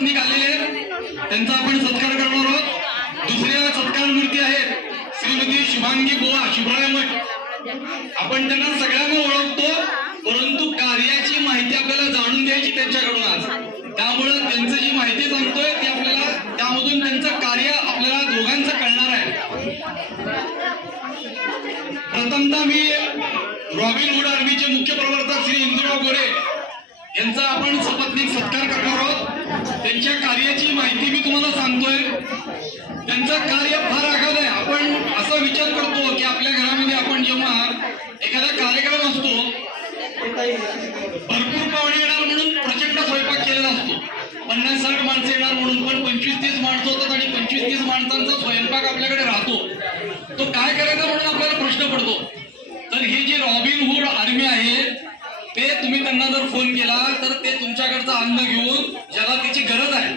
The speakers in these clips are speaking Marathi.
सपत्नीक आलेले आहेत. त्यांचा आपण सत्कार करणार आहोत. दुसऱ्या सत्कार मूर्ती आहेत श्रीमती शुभांगी बोवा शुभराय मठ. आपण त्यांना सगळ्यांना ओळखतो परंतु कार्याची माहिती आपल्याला जाणून घ्यायची त्यांच्याकडून आज. त्यामुळे त्यांचं जी माहिती सांगतोय ती आपल्याला त्यामधून त्यांचं कार्य आपल्याला दोघांचं कळणार आहे. प्रथमतः मी रॉबिन वूड आर्मीचे मुख्य प्रवर्तक श्री इंदुराव गोरे यांचा आपण सपत्नीक सत्कार करणार आहोत. त्यांच्या कार्याची माहिती मी तुम्हाला सांगतोय. त्यांचं कार्य फार आघात आहे. आपण असा विचार करतो की आपल्या घरामध्ये आपण जेव्हा एखादा कार्यक्रम असतो भरपूर पाहुणे येणार म्हणून प्रचंड स्वयंपाक केलेला असतो. पन्नास साठ माणसं येणार म्हणून पण पंचवीस तीस माणसं होतात आणि पंचवीस तीस माणसांचा स्वयंपाक आपल्याकडे राहतो. तो काय करायचा म्हणून आपल्याला प्रश्न पडतो तर ही जी रॉबिन हुड आर्मी आहे ते तुम्ही त्यांना जर फोन केला तर ते तुमच्याकडचं अन्न घेऊन ज्याला त्याची गरज आहे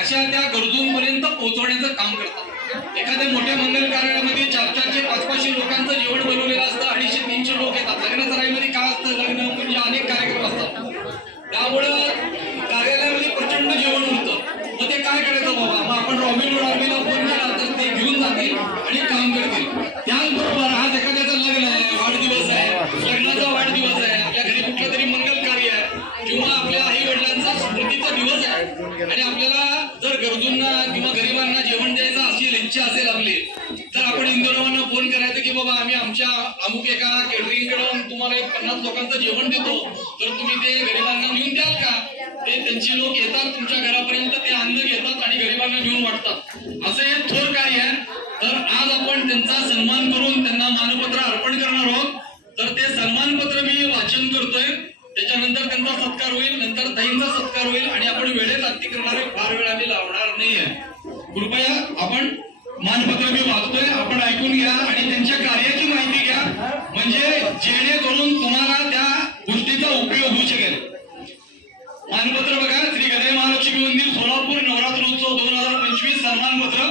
अशा त्या गरजूंपर्यंत पोहोचवण्याचं काम करतात एखाद्या मोठ्या मंगल कार्यालयामध्ये चार चारशे पाच पाचशे लोकांचं जेवण बनवलेलं असतं अडीचशे तीनशे लोक येतात लग्न सराईमध्ये काय असतं लग्न म्हणजे अनेक कार्यक्रम असतात त्यामुळं कार्यालयामध्ये प्रचंड जेवण उरतं मग ते काय करायचं बाबा मग आपण रॉबिन हुड आर्मीला फोन केला तर ते घेऊन जातील आणि काम करतील त्याचबरोबर आज एखाद्याचं लग्न आहे वाढदिवस आहे लग्नाचा वाढदिवस आहे आपल्या घरी कुठलं तरी मंगल कार्य आहे किंवा आपल्या आई वडिलांचा स्मृतीचा दिवस आहे आणि आपल्याला जर गरजूंना किंवा गरिबांना जेवण द्यायचं असेल इच्छा असेल आपली तर आपण इंदोरावांना फोन करायचं की बाबा आम्ही आमच्या अमुक एका केटरिंगकडून घरात लोकांचं जेवण देतो. तर तुम्ही ते गरिबांना नेऊन द्याल का? ते त्यांचे लोक येतात तुमच्या घरापर्यंत ते अन्न घेतात आणि गरिबांना घेऊन वाटतात. असं हे थोर कार्य आहे. तर आज आपण त्यांचा सन्मान करून त्यांना मानपत्र अर्पण करणार आहोत. तर ते सन्मानपत्र मी वाचन करतोय. त्याच्यानंतर त्यांचा सत्कार होईल नंतर दहींचा सत्कार होईल आणि आपण वेळेत अतिक्रमणारे करणारे फार वेळ आम्ही लावणार नाहीये. कृपया आपण मानपत्र मी वाचतोय. आपण ऐकून घ्या आणि त्यांच्या कार्याची माहिती घ्या. म्हणजे जेणेकरून तुम्हाला त्या गोष्टीचा उपयोग होऊ शकेल. मानपत्र बघा. श्री गणेश महालक्ष्मी मंदिर सोलापूर नवरात्रोत्सव दोन हजार पंचवीस सन्मानपत्र.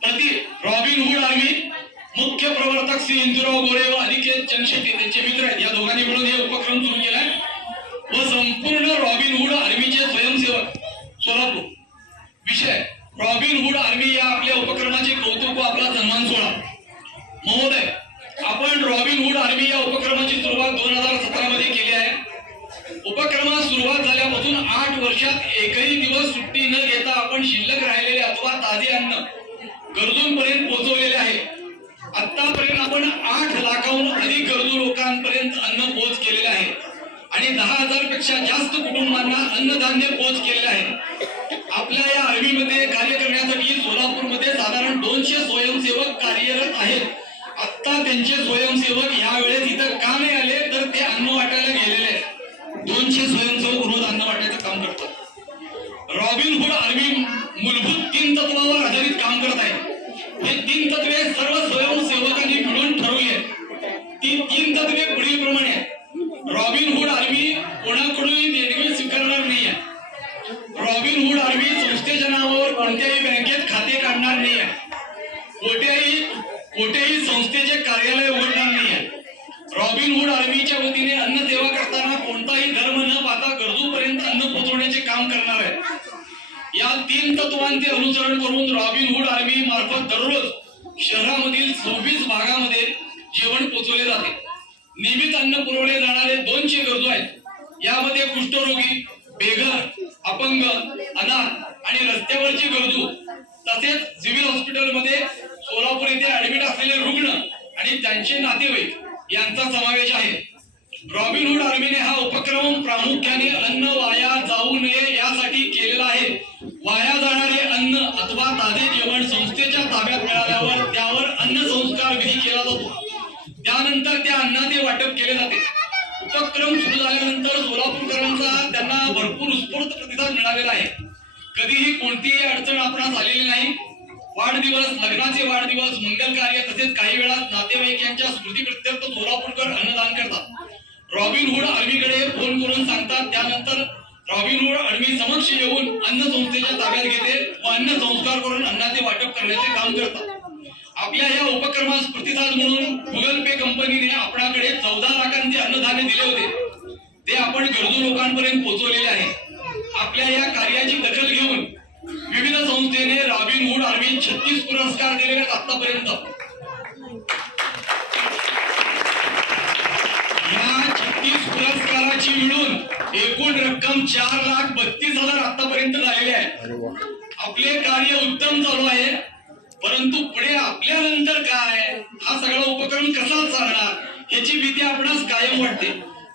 प्रति रॉबिन हुड आर्मी मुख्य प्रवर्तक श्री इंदुराव गोरे व अनिकेत चंदशेट्टी त्यांचे मित्र आहेत. या दोघांनी मिळून हे उपक्रम सुरू केलाय. व संपूर्ण रॉबिन हुड आर्मीचे स्वयंसेवक सोलापूर. विषय रॉबिनहुड आर्मी या आपल्या उपक्रमाचे कौतुक व आपला सन्मान सोहळा महोदय आपण रॉबिनहुड आर्मी या उपक्रमाची सुरुवात दोन हजार सतरा मध्ये केली आहे. उपक्रमास सुरुवात झाल्यापासून आठ वर्षात एकही दिवस सुट्टी न घेता आपण शिल्लक राहिलेले अथवा ताजे अन्न गरजूंपर्यंत पोहोचवलेले आहे. आतापर्यंत आपण आठ लाखाहून अधिक गरजू लोकांपर्यंत अन्न पोहोच केलेले आहे. आणि दहा हजारपेक्षा जास्त कुटुंबांना अन्नधान्य पोहोच केलेले आहे. कुष्ठरोगी बेघर अपंग अनाथ आणि रस्त्यावरची गरजू तसेच सिव्हिल हॉस्पिटलमध्ये सोलापूर येथे ऍडमिट असलेले रुग्ण आणि त्यांचे नातेवाईक यांचा समावेश आहे. रॉबिनहूड आर्मीने हा उपक्रम प्रामुख्याने अन्न वाया जाऊ नये यासाठी केलेला आहे. वाया जाणारे अन्न अथवा ताजे जेवण संस्थेच्या ताब्यात मिळाल्यावर त्यावर अन्न संस्कार विधी केला जातो. त्यानंतर त्या अन्नाचे वाटप केले जाते. उपक्रम सुरू झाल्यानंतर सोलापूरकरांचा त्यांना भरपूर उत्स्फूर्त प्रतिसाद मिळालेला आहे. कधीही कोणतीही अडचण आपणास आलेली नाही. वाढदिवस लग्नाचे वाढदिवस मंगल कार्य तसेच काही वेळा नातेवाईक यांच्या स्मृती प्रत्यर्थ सोलापूरकर अन्नदान करतात. रॉबिन हुड आर्मीकडे फोन करून सांगतात त्यानंतर रॉबिन हुड आर्मी समक्ष येऊन अन्न संस्थेच्या ताब्यात घेते व अन्न संस्कार करून अन्नाचे वाटप करण्याचे काम करतात. आपल्या या उपक्रमास प्रतिसाद म्हणून गुगल पे कंपनीने आपणाकडे चौदा लाखांचे अन्नधान्य दिले होते. ते आपण गरजू लोकांपर्यंत पोहोचवलेले आहे. आपल्या या कार्याची दखल घेऊन विविध संस्थेने रॉबिन हुड आर्मी छत्तीस पुरस्कार दिलेले आहेत आतापर्यंत. या छत्तीस पुरस्काराची मिळून एकूण रक्कम चार लाख बत्तीस हजार आतापर्यंत झालेली आहे. आपले कार्य उत्तम चालू आहे. परंतु पुढे आपल्यानंतर काय? हा सगळा उपक्रम कसा चालणार? याची भीती आपणास कायम वाटते.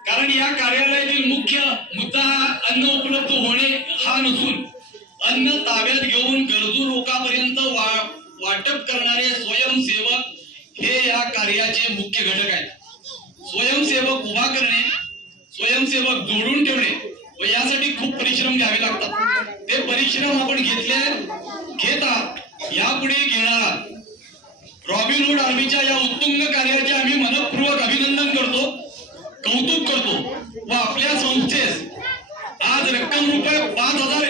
कारण या कार्यालयातील मुख्य मुद्दा हा अन्न उपलब्ध होणे हा नसून अन्न ताब्यात घेऊन गरजू लोकांपर्यंत वा वाटप करणारे स्वयंसेवक हे या कार्याचे मुख्य घटक आहेत. स्वयंसेवक उभा करणे स्वयंसेवक जोडून ठेवणे व यासाठी खूप परिश्रम घ्यावे लागतात. ते परिश्रम आपण घेतले घेत आहात यापुढे घेणार रॉबिनहूड रॉबिन आर्मीच्या या उत्तुंग कार्याचे आम्ही मनपूर्वक अभिनंदन करतो कौतुक करतो व आपल्या संस्थेस आज रक्कम रुपये पाच हजार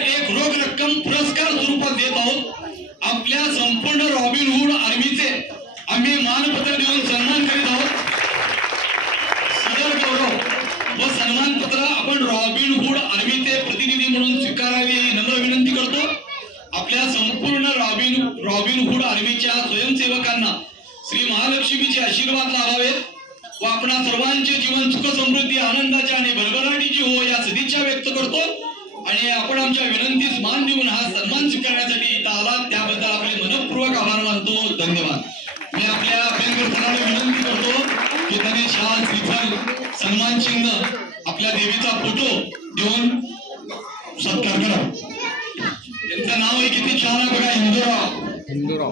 सन्मान चिन्ह आपल्या देवीचा फोटो देऊन सत्कार करा. त्यांचं नाव आहे किती? छान आहे बघा इंदुराव. हिंदूराव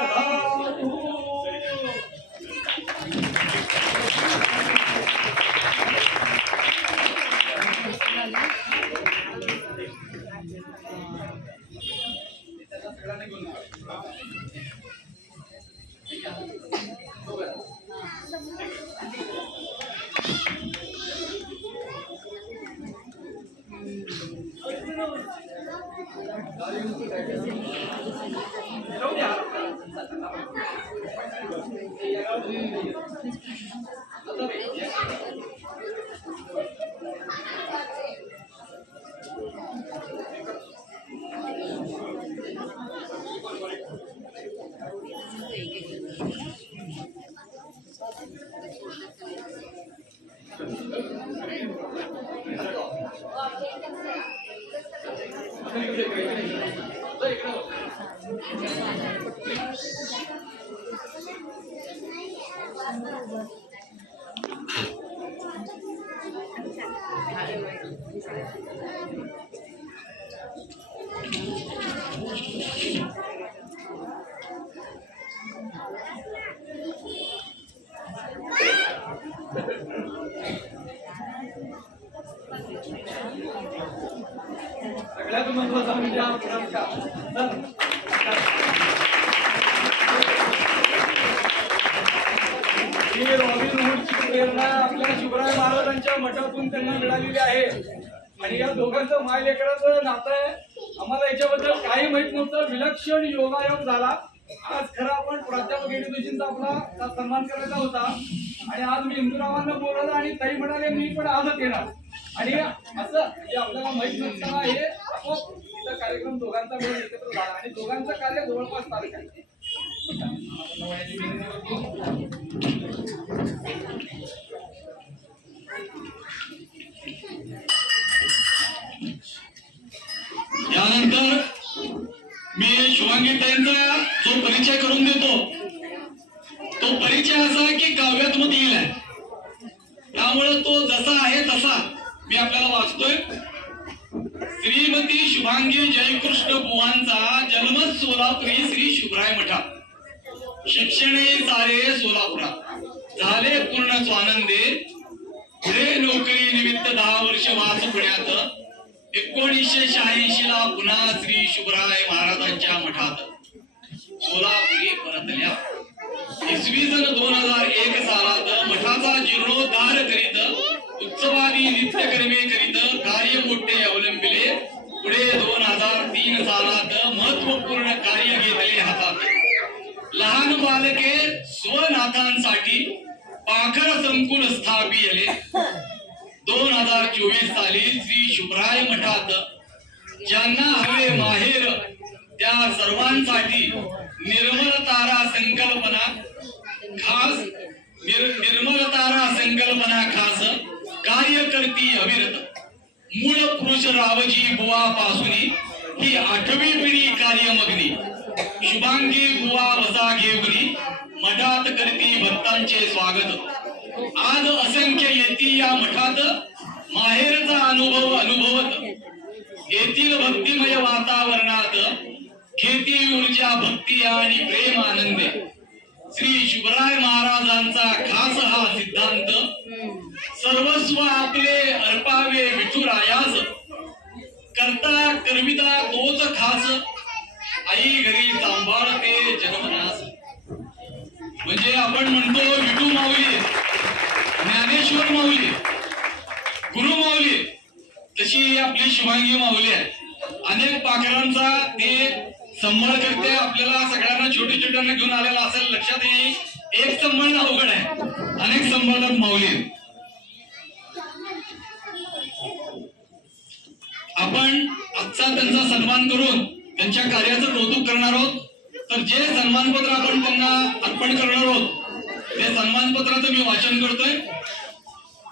सगळ्यात महत्त्वाचा म्हणजे हा पुरस्कार प्रेरणा आपल्या शिवराय महाराजांच्या मठातून त्यांना मिळालेली आहे. आणि या दोघांचं मायलेकराचं नातं आहे. आम्हाला याच्याबद्दल काही माहीत नव्हतं. विलक्षण योगायोग झाला. आपला सन्मान करायचा होता. आणि आज मी इंदुरावांना बोलवलं आणि ताई म्हणाले मी पण आजच येणार. आणि असं आपल्याला माहीत नसताना हे आपोआप कार्यक्रम दोघांचा मिळून एकत्र झाला. आणि दोघांचं कार्य जवळपास तारीख आहे. यानंतर मी शुभांगी ताईंचा जो परिचय करून देतो तो परिचय असा की काव्यात्मक आहे. त्यामुळे तो जसा आहे तसा मी आपल्याला वाचतोय. श्रीमती शुभांगी जयकृष्ण बुवांचा जन्म सोलापुरी श्री शुभराय मठा. शिक्षणे सारे सोलापुरात. झाले पूर्ण स्वानंदे. पुढे नोकरी निमित्त दहा वर्ष वास पुण्यात. एकोणीसशे शहाऐंशी ला पुन्हा श्री शुभराय महाराजांच्या मठात सोलापुरी परतल्या. इसवी सन दोन हजार एक सालात मठाचा जीर्णोद्धार करीत उत्सवादी नित्यकर्मे करीत कार्य मोठे अवलंबिले. पुढे दोन हजार तीन सालात महत्त्वपूर्ण कार्य घेतले हातात. लहान बालके स्वनाथांसाठी पाखर संकुल स्थापिले. दोन हजार चोवीस साली श्री शुभराय मठात ज्यांना हवे माहेर त्या सर्वांसाठी निर्मल तारा संकल्पना निर्मल तारा संकल्पना खास कार्य करती अविरत. मूळ पुरुष रावजी बुवा पासून ही आठवी पिढी कार्यमग्नी. शुभांगी बुवा वसा घेऊनी मठात करती भक्तांचे स्वागत. आज असंख्य येती या मठात माहेरचा अनुभव अनुभवत. येथील भक्तिमय वातावरणात खेती ऊर्जा भक्ती आणि प्रेम आनंदे. श्री शुभराय महाराजांचा खास हा सिद्धांत. सर्वस्व आपले अर्पावे विठुरायास. करता कर्मिता तोच खास. आई घरी सांभाळते जन्मनास म्हणजे आपण म्हणतो विठू माऊली ज्ञानेश्वर माऊली गुरु माऊली तशी आपली शिवांगी माऊली आहे. अनेक पाखरांचा ते संभाळ करते आपल्याला सगळ्यांना छोटी छोट्यांना घेऊन आलेला असेल लक्षात येईल एक संबंध अवघड आहे. अनेक संभाळतात माऊली आपण आजचा त्यांचा सन्मान करून त्यांच्या कार्याचं कौतुक करणार आहोत. तर जे सन्मानपत्र आपण त्यांना अर्पण करणार आहोत ते सन्मानपत्राचं मी वाचन करतोय.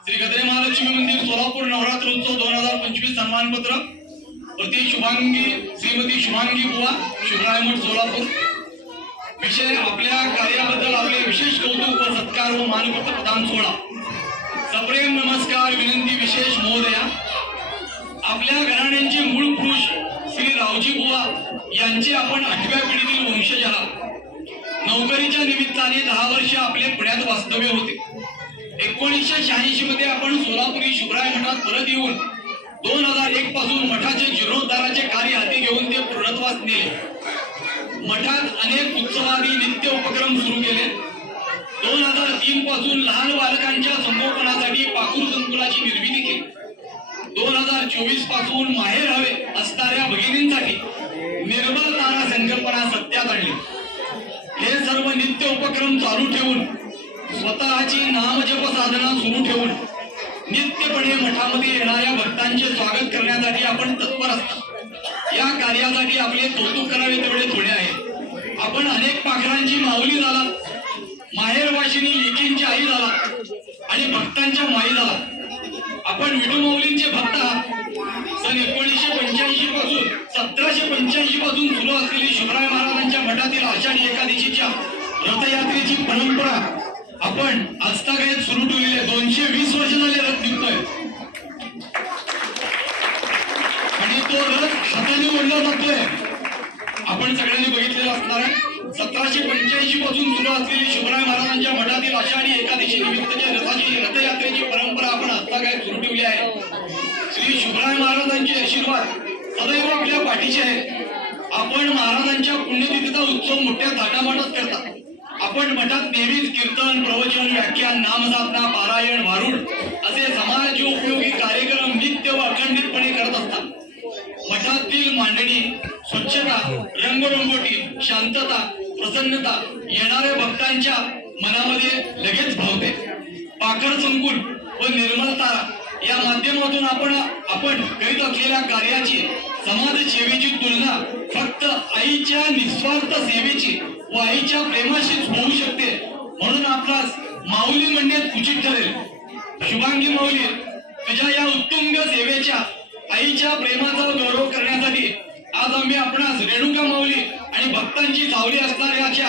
श्री गद्रे महालक्ष्मी मंदिर सोलापूर नवरात्र उत्सव दोन हजार पंचवीस सन्मानपत्र. प्रति शुभांगी श्रीमती शुभांगी बुवा शुभराय मठ सोलापूर. विषय आपल्या कार्याबद्दल आपले विशेष कौतुक व सत्कार व मानपत्र प्रदान सोहळा. सप्रेम नमस्कार विनंती विशेष महोदया. आपल्या घराण्यांचे मूळ पुरुष श्री रावजी बुवा यांचे आपण आठव्या पिढीतील वंशज आहात. नोकरीच्या निमित्ताने दहा वर्ष आपले पुण्यात वास्तव्य होते. एकोणीसशे शहाऐंशी मध्ये आपण सोलापुरी शुभराय मठात परत येऊन दोन हजार एक पासून मठाचे जीर्णोद्धाराचे कार्य हाती घेऊन ते पूर्णत्वास नेले. मठात अनेक उत्सवादी नित्य उपक्रम सुरू केले. दोन हजार तीन पासून लहान बालकांच्या संगोपनासाठी पाकूर संकुलाची निर्मिती केली. दोन हजार चोवीसपासून माहेर हवे असणाऱ्या भगिनींसाठी निर्मल तारा संकल्पना सत्यात आणली. हे सर्व नित्य उपक्रम चालू ठेवून स्वतःची नामजप साधना सुरू ठेवून नित्यपणे मठामध्ये येणाऱ्या भक्तांचे स्वागत करण्यासाठी आपण तत्पर असतो. या कार्यासाठी आपले कौतुक करावे तेवढे थोडे आहे. आपण अनेक पाखरांची माऊली झाला माहेरवाशिनी लेकींची आई झाला आणि भक्तांच्या माई झाला. आपण विठू माऊलींचे भक्त आहात. सन एकोणीसशे पंच्याऐंशी पासून सतराशे पंच्याऐंशी पासून सुरू असलेली शिवराय महाराजांच्या मठातील आषाढी एकादशीच्या रथयात्रेची परंपरा आपण आजतागायत सुरू ठेवलेले दोनशे वीस वर्ष झाले रथ निघतोय. आणि तो रथ हाताने ओढला जातोय. आपण सगळ्यांनी बघितलेलं असणार आहे. सतराशे पंच्याऐंशी पासून सुरू असलेली शिवराय महाराजांच्या मठातील आषाढी एकादशी निमित्तच्या रथाची रथयात्रेची परंपरा आपण आजतागायत सुरू ठेवली आहे. श्री शिवराय महाराजांचे आशीर्वाद सदैव आपल्या पाठीचे आहेत. आपण महाराजांच्या पुण्यतिथीचा उत्सव मोठ्या थाटामाटात करता. आपण मठात नेहमीच कीर्तन प्रवचन व्याख्यान नामसाधना पारायण भारूड असे समाज उपयोगी कार्यक्रम नित्य व अखंडितपणे करत असतात. मठातील मांडणी स्वच्छता रंगरंगोटी शांतता प्रसन्नता येणाऱ्या भक्तांच्या मनामध्ये लगेच भावते पाखर संकुल व निर्मलता या माध्यमातून आपण आपण करीत असलेल्या कार्याची समाज सेवेची तुलना फक्त आईच्या निस्वार्थ सेवेची व आईच्या प्रेमाशीच होऊ शकते. म्हणून आपला माऊली म्हणण्यात उचित ठरेल. शुभांगी माऊली तुझ्या या उत्तुंग सेवेच्या आईच्या प्रेमाचा गौरव करण्यासाठी आज आम्ही आपणास रेणुका माऊली आणि भक्तांची सावली असणाऱ्याच्या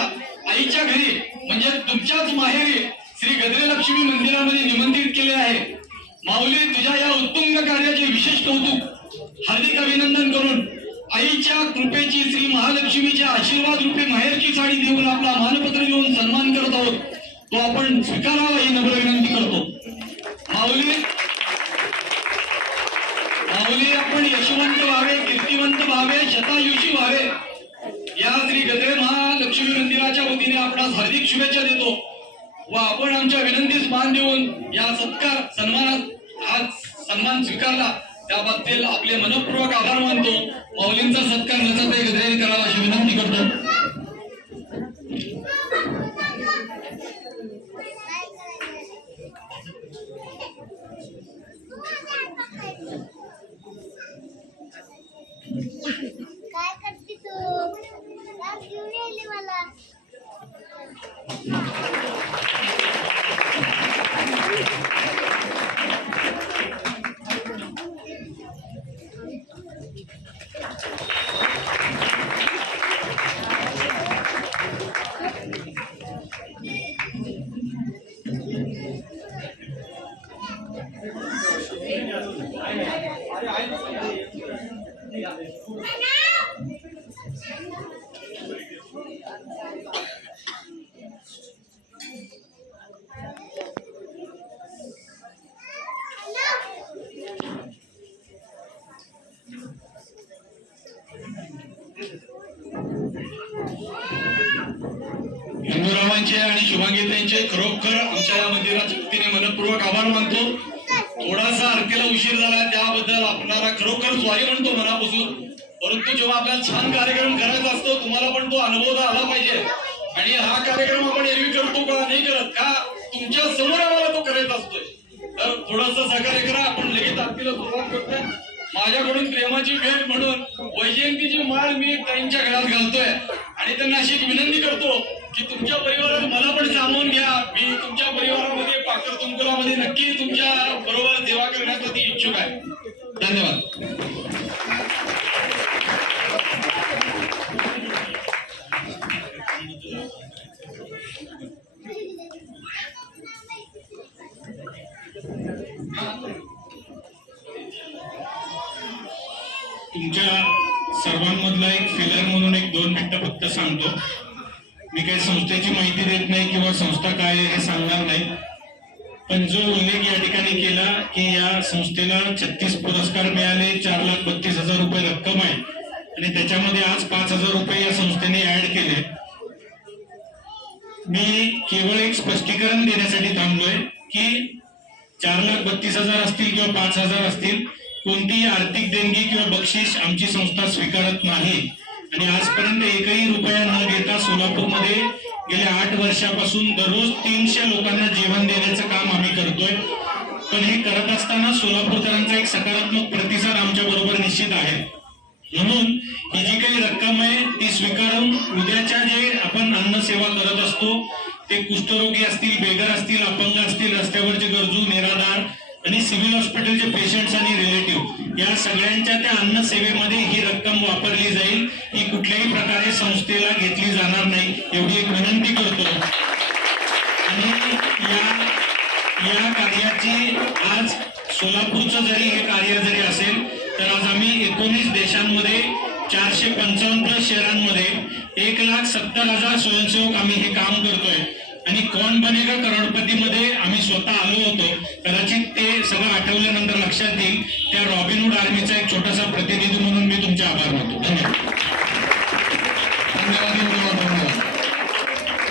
आईच्या घरी म्हणजे तुमच्याच माहेरी श्री गद्रे लक्ष्मी मंदिरामध्ये निमंत्रित केले आहे. माऊली तुझ्या या उत्तुंग कार्याचे विशेष कौतुक हार्दिक अभिनंदन करून आईच्या कृपेची श्री महालक्ष्मीच्या आशीर्वाद रूपे माहेरची साडी देऊन आपला मानपत्र देऊन सन्मान करत आहोत. तो आपण स्वीकारावा ही नम्र विनंती करतो. माऊली माऊली आपण यशवंत व्हावे कीर्तिवंत व्हावे शतायुषी व्हावे या श्री गजरे महालक्ष्मी मंदिराच्या वतीने आपणास हार्दिक शुभेच्छा देतो. व आपण आमच्या विनंतीस मान देऊन या सत्कार सन्मानात आज सन्मान स्वीकारला. त्याबद्दल आपले मनपूर्वक आभार मानतो. माऊलींचा सत्कार नचाते गद्रे करावा अशी विनंती करतो. करा आपण लगेच आरतीला सुरुवात करतोय. माझ्याकडून प्रेमाची भेट म्हणून वैजयंतीची माळ मी ताईंच्या घरात घालतोय. आणि त्यांना अशी विनंती करतो की तुमच्या परिवारात मला पण सामावून घ्या. मी तुमच्या परिवारामध्ये पाकर तुमकुलामध्ये नक्की तुमच्या बरोबर सेवा करण्यासाठी इच्छुक आहे. धन्यवाद. तुमच्या सर्वांमधला एक फिलर म्हणून एक दोन मिनिटं फक्त सांगतो. मी काही संस्थेची माहिती देत नाही किंवा संस्था काय आहे हे सांगणार नाही. पण जो उल्लेख या ठिकाणी केला की या संस्थेला छत्तीस पुरस्कार मिळाले चार लाख बत्तीस हजार रुपये रक्कम आहे. आणि त्याच्यामध्ये आज पाच हजार रुपये या संस्थेने ऍड केले. मी केवळ एक स्पष्टीकरण देण्यासाठी थांबलोय की चार लाख बत्तीस हजार असतील किंवा पाच हजार असतील कोणतीही आर्थिक देणगी किंवा बक्षीस आमची संस्था स्वीकारत नाही. आणि आजपर्यंत एकही रुपया न घेता सोलापूरमध्ये गेल्या आठ वर्षापासून दररोज तीनशे लोकांना जेवण देण्याचं काम आम्ही करतोय. पण हे करत असताना सोलापूरकरांचा एक सकारात्मक प्रतिसाद आमच्या बरोबर निश्चित आहे. म्हणून ही जी काही रक्कम आहे ती स्वीकारून उद्याच्या जे आपण अन्न सेवा करत असतो ते कुष्ठरोगी असतील बेघर असतील अपंग असतील रस्त्यावरचे गरजू निराधार आणि सिव्हिल हॉस्पिटलचे पेशंट्स आणि रिलेटिव्ह या सगळ्यांच्या त्या अन्न सेवेमध्ये ही रक्कम वापरली जाईल. ही कुठल्याही प्रकारे संस्थेला घेतली जाणार नाही एवढी एक विनंती करतो. आणि या या कार्याची आज सोलापूरचं जरी हे कार्य जरी असेल तर आज आम्ही एकोणीस देशांमध्ये चारशे पंचावन्न प्लस शहरांमध्ये एक लाख सत्तर हजार स्वयंसेवक आम्ही हे काम करतोय. आणि कोण बनेगा करोडपतीमध्ये? आम्ही स्वतः आलो होतो. कदाचित ते सगळं आठवल्यानंतर लक्षात येईल. त्या रॉबिनहुड आर्मीचा एक छोटासा प्रतिनिधी म्हणून मी तुमचे आभार मानतो. धन्यवाद. धन्यवाद धन्यवाद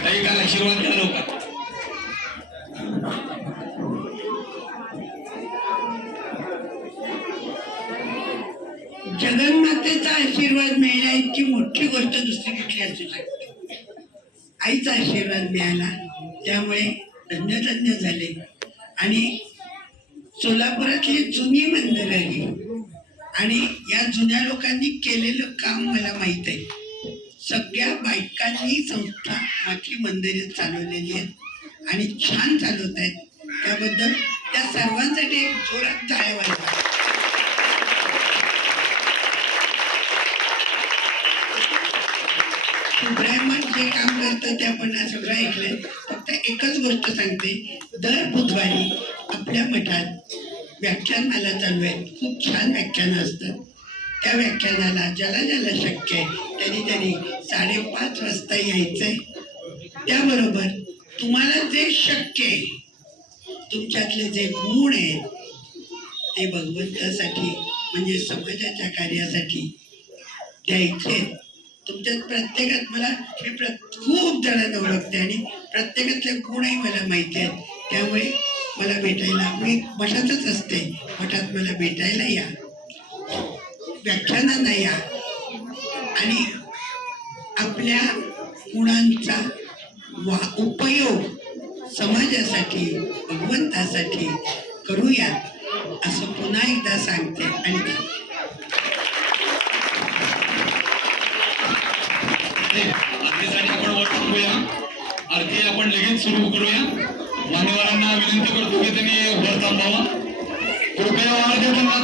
ताई काल आशीर्वाद द्या लवकर जगन्मातेचा आशीर्वाद मिळण्या इतकी मोठी गोष्ट दुसरी कुठली असू शकते आईचा आशीर्वाद मिळाला त्यामुळे धन्य धन्य झाले आणि सोलापुरातली जुनी मंदिर आहे आणि या जुन्या लोकांनी केलेलं काम मला माहीत आहे. सगळ्या बायकांनी संस्था आपली मंदिरे चालवलेली आहेत. आणि छान चालवत आहेत. त्याबद्दल त्या सर्वांसाठी एक जोरात टाळ्या वाजवा ब्राह्मण जे काम करतं ते आपण सगळं ऐकलंय. फक्त एकच गोष्ट सांगते. दर बुधवारी आपल्या मठात व्याख्यानमाला चालू आहे. खूप छान व्याख्यानं असतात. त्या व्याख्यानाला ज्याला ज्याला शक्य आहे त्यांनी त्यांनी साडेपाच वाजता यायचं आहे त्याबरोबर तुम्हाला जे शक्य आहे तुमच्यातले जे गुण आहेत ते भगवंतासाठी म्हणजे समाजाच्या कार्यासाठी द्यायचे तुमच्यात प्रत्येकात मला मी प्र खूप जणांना ओळखते आणि प्रत्येकातले गुणही मला माहिती आहेत. त्यामुळे मला भेटायला. मी मठातच असते. मठात मला भेटायला या. व्याख्यानांना या. आणि आपल्या गुणांचा वा उपयोग समाजासाठी भगवंतासाठी करूया असं पुन्हा एकदा सांगते. आणि आपण लगेच सुरू करूया. मान्यवरांना विनंती करतो की त्यांनी वर थांबावा. कृपया वार देताना